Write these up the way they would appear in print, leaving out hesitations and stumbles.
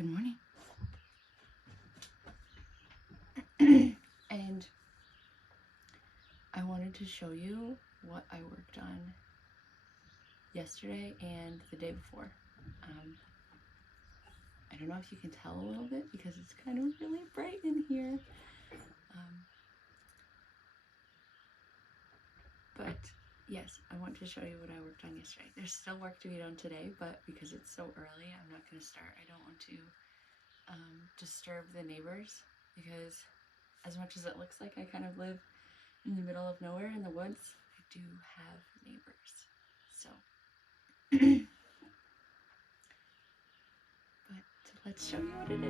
Good morning. And I wanted to show you what I worked on yesterday and the day before. I don't know if you can tell a little bit because it's kind of really bright in here. But yes, I want to show you what I worked on yesterday. There's still work to be done today, but because it's so early, I'm not going to start. I don't want to disturb the neighbors, because as much as it looks like I kind of live in the middle of nowhere in the woods, I do have neighbors. So, but let's show you what it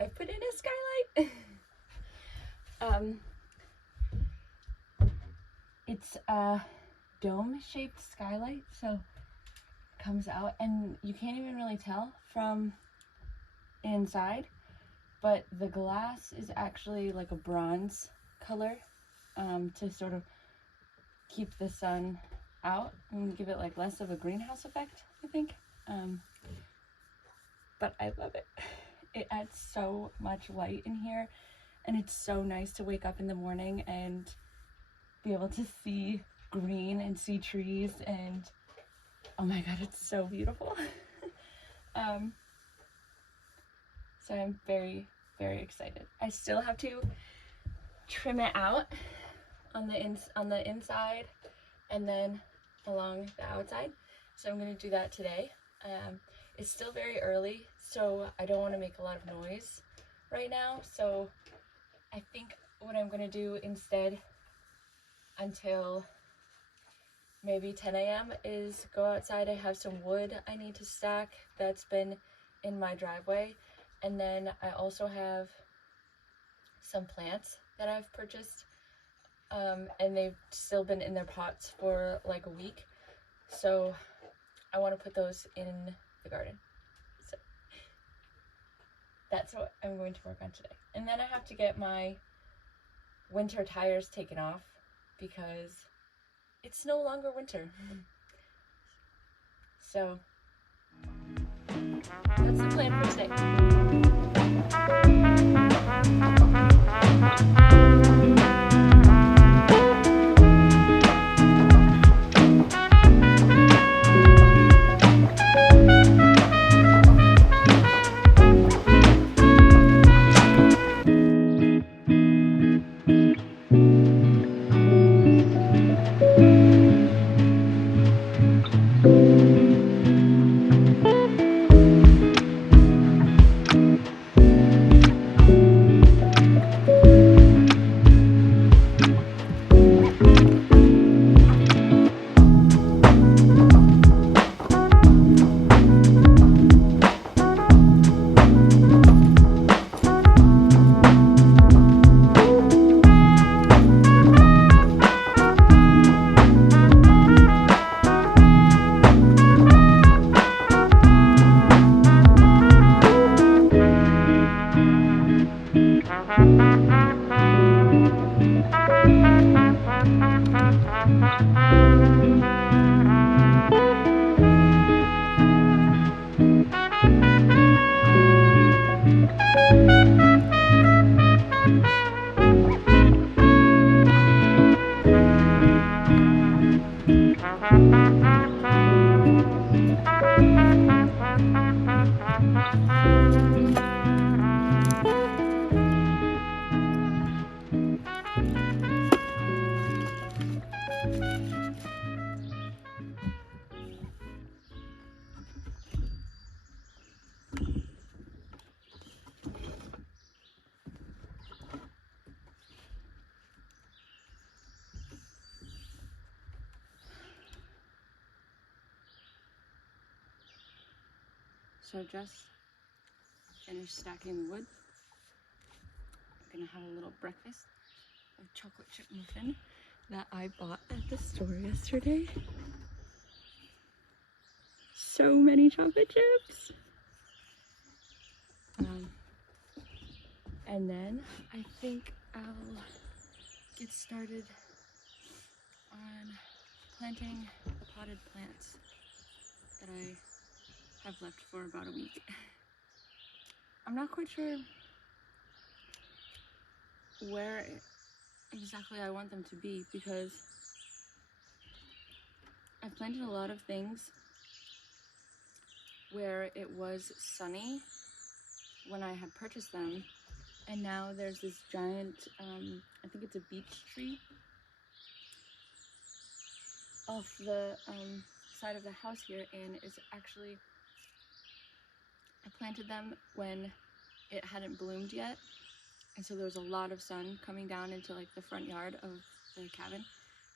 I put in a skylight. It's a dome-shaped skylight, so it comes out, and you can't even really tell from inside, but the glass is actually like a bronze color to sort of keep the sun out and give it like less of a greenhouse effect, I think. But I love it. It adds so much light in here, and it's so nice to wake up in the morning and be able to see green and see trees, and oh my god, it's so beautiful. So I'm very, very excited. I still have to trim it out on the inside and then along the outside, so I'm going to do that today. It's still very early, so I don't want to make a lot of noise right now, so I think what I'm going to do instead until maybe 10 a.m. is go outside. I have some wood I need to stack that's been in my driveway, and then I also have some plants that I've purchased, and they've still been in their pots for like a week, so I want to put those in the garden. So that's what I'm going to work on today. And then I have to get my winter tires taken off because it's no longer winter. So that's the plan for today. So I just finished stacking the wood. I'm gonna have a little breakfast of chocolate chip muffin that I bought at the store yesterday. So many chocolate chips. And then I think I'll get started on planting the potted plants that I have left for about a week. I'm not quite sure where exactly I want them to be because I've planted a lot of things where it was sunny when I had purchased them, and now there's this giant, I think it's a beech tree off the side of the house here, and it's actually, I planted them when it hadn't bloomed yet, and so there was a lot of sun coming down into like the front yard of the cabin,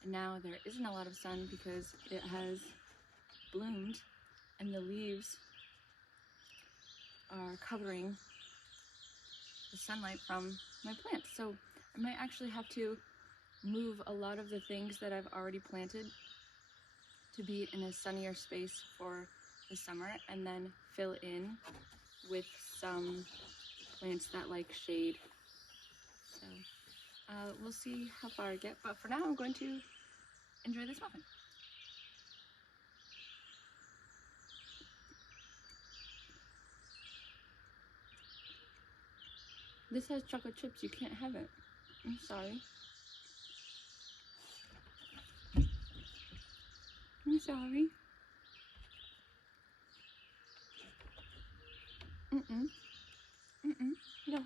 and now there isn't a lot of sun because it has bloomed and the leaves are covering the sunlight from my plants. So I might actually have to move a lot of the things that I've already planted to be in a sunnier space for the summer, and then fill in with some plants that like shade. So we'll see how far I get, but for now I'm going to enjoy this muffin. This has chocolate chips, you can't have it. I'm sorry. I'm sorry. Mm-mm. Mm-mm. No.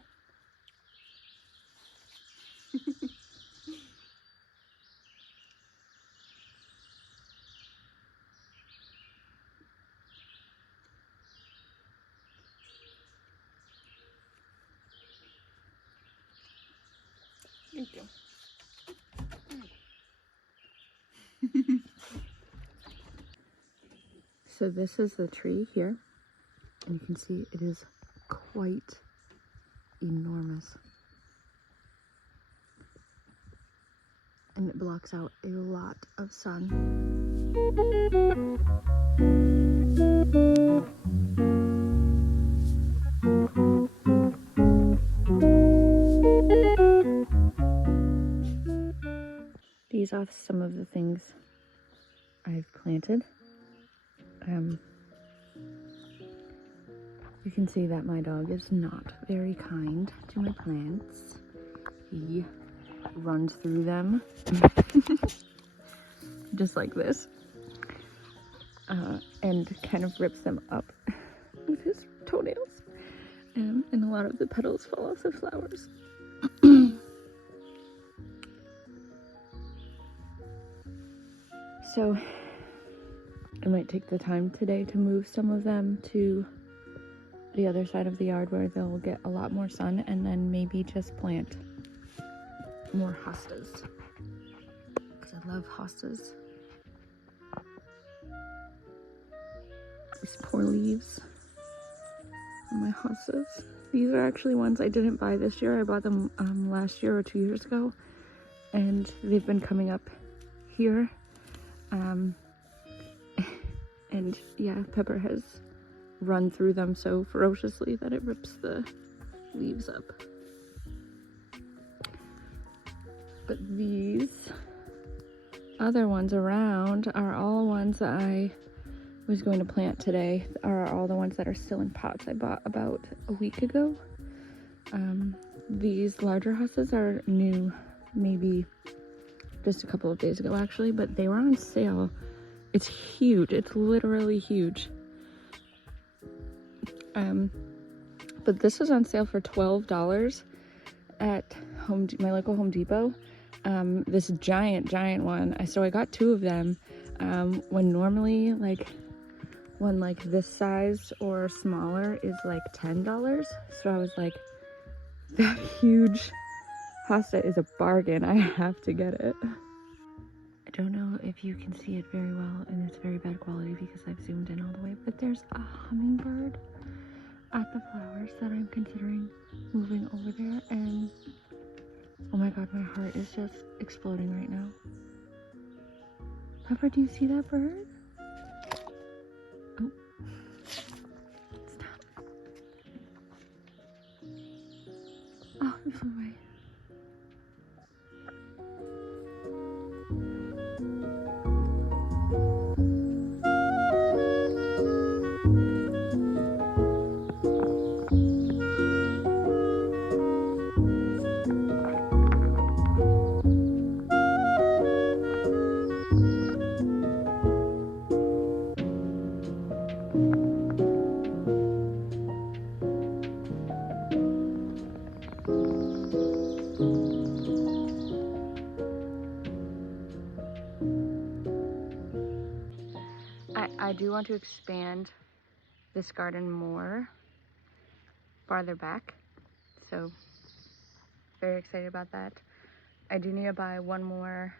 Thank you. So this is the tree here, and you can see it is quite enormous. And it blocks out a lot of sun. These are some of the things I've planted. You can see that my dog is not very kind to my plants. He runs through them just like this, and kind of rips them up with his toenails, and a lot of the petals fall off the flowers. So I might take the time today to move some of them to the other side of the yard where they'll get a lot more sun, and then maybe just plant more hostas, because I love hostas. These poor leaves on my hostas. These are actually ones I didn't buy this year. I bought them last year or 2 years ago, and they've been coming up here. And yeah, Pepper has run through them so ferociously that it rips the leaves up. But these other ones around are all ones that I was going to plant today, are all the ones that are still in pots I bought about a week ago. These larger hostas are new, maybe just a couple of days ago actually, but they were on sale. It's huge, it's literally huge. But this was on sale for $12 at my local Home Depot. This giant one. So I got 2 of them. When normally one like this size or smaller is like $10. So I was like, that huge hosta is a bargain. I have to get it. I don't know if you can see it very well, and it's very bad quality because I've zoomed in all the way, but there's a hummingbird at the flowers that I'm considering moving over there, and oh my god, my heart is just exploding right now. Pepper, do you see that bird? Oh, stop. Oh, it flew away. I do want to expand this garden more farther back, so very excited about that. I do need to buy one more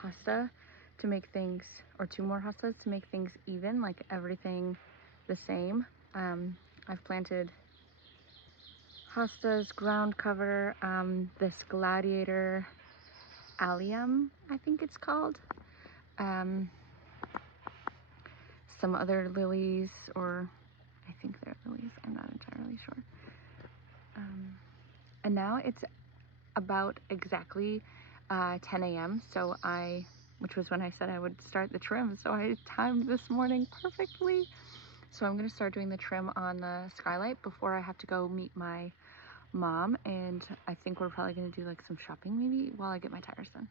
hosta to make things, or two more hostas to make things even, like everything the same. I've planted hostas, ground cover, this gladiator allium, I think it's called. Some other lilies, or I think they're lilies, I'm not entirely sure. And now it's about exactly 10 a.m. so which was when I said I would start the trim, so I timed this morning perfectly. So I'm gonna start doing the trim on the skylight before I have to go meet my mom, and I think we're probably gonna do like some shopping maybe while I get my tires done.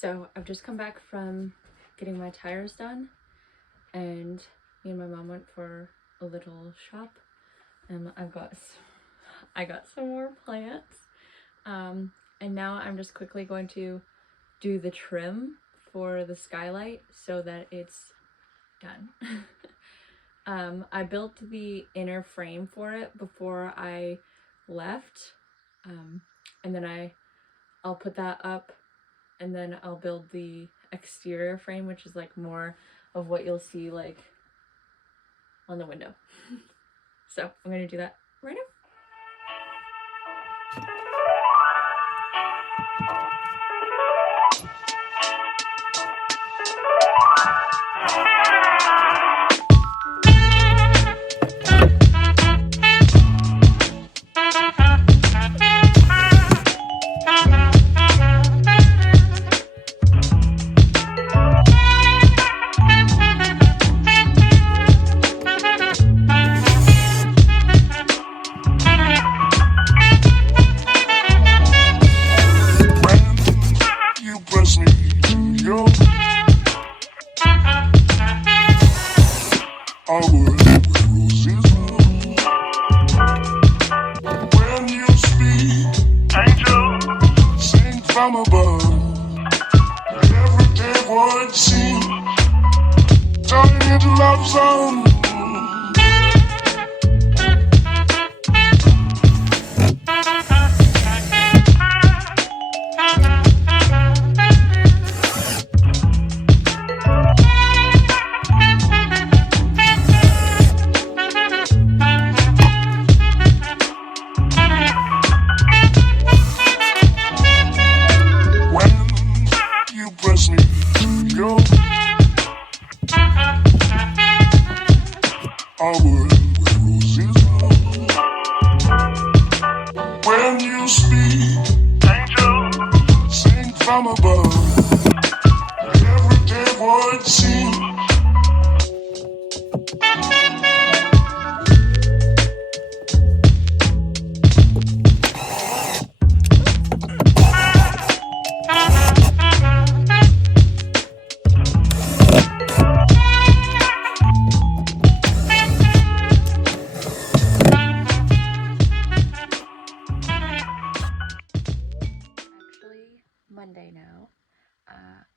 So I've just come back from getting my tires done, and me and my mom went for a little shop, and I got some more plants, and now I'm just quickly going to do the trim for the skylight so that it's done. I built the inner frame for it before I left, and then I'll put that up, and then I'll build the exterior frame, which is like more of what you'll see like on the window. So I'm gonna do that right now. When you speak, angel, sing from above. Everyday word seems turning into love song. When you press me to your our world where roses bloom. When you speak, angel, sing from above. Everyday word seems Monday now.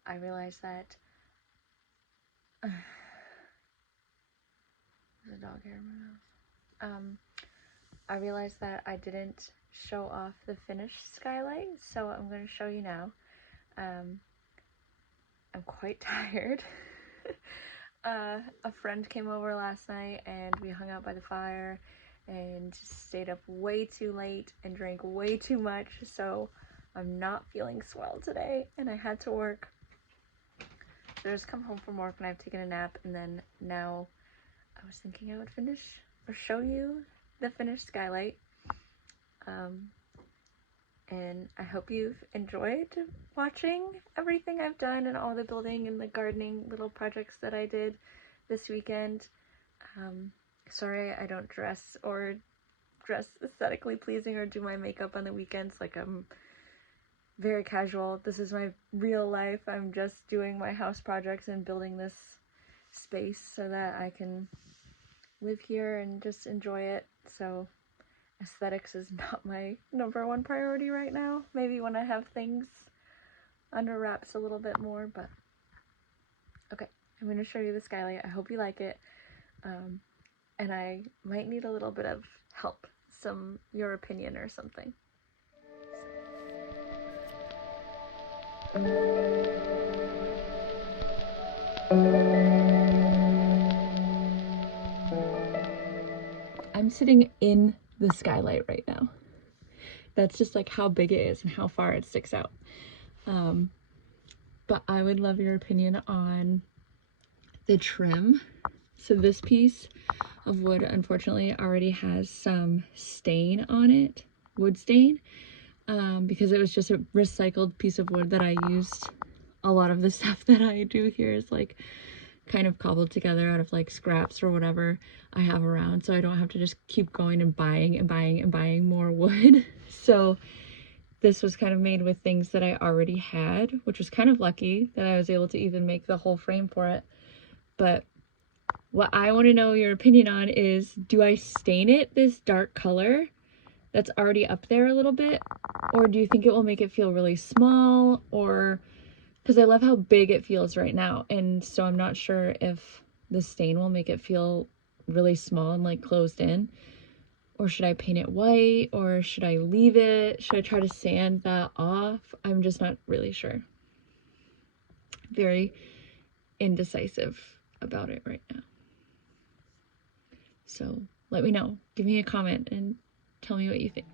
I realized that there's a dog hair in my mouth. I realized that I didn't show off the finished skylight, so I'm going to show you now. I'm quite tired. A friend came over last night and we hung out by the fire and just stayed up way too late and drank way too much, so I'm not feeling swell today and I had to work. So I just come home from work and I've taken a nap, and then now I was thinking I would finish or show you the finished skylight. And I hope you've enjoyed watching everything I've done and all the building and the gardening little projects that I did this weekend. Sorry I don't dress aesthetically pleasing or do my makeup on the weekends. Like, I'm very casual. This is my real life. I'm just doing my house projects and building this space so that I can live here and just enjoy it. So aesthetics is not my #1 priority right now. Maybe when I have things under wraps a little bit more, but okay, I'm going to show you the skylight. I hope you like it. And I might need a little bit of help, your opinion or something. I'm sitting in the skylight right now. That's just like how big it is and how far it sticks out. But I would love your opinion on the trim. So this piece of wood unfortunately already has some stain on it, wood stain, because it was just a recycled piece of wood that I used. A lot of the stuff that I do here is like kind of cobbled together out of like scraps or whatever I have around, so I don't have to just keep going and buying and buying and buying more wood. So this was kind of made with things that I already had, which was kind of lucky that I was able to even make the whole frame for it. But what I want to know your opinion on is, do I stain it this dark color that's already up there a little bit, or do you think it will make it feel really small? Or because I love how big it feels right now, and so I'm not sure if the stain will make it feel really small and like closed in. Or should I paint it white, or should I leave it? Should I try to sand that off? I'm just not really sure. Very indecisive about it right now. So let me know. Give me a comment and tell me what you think.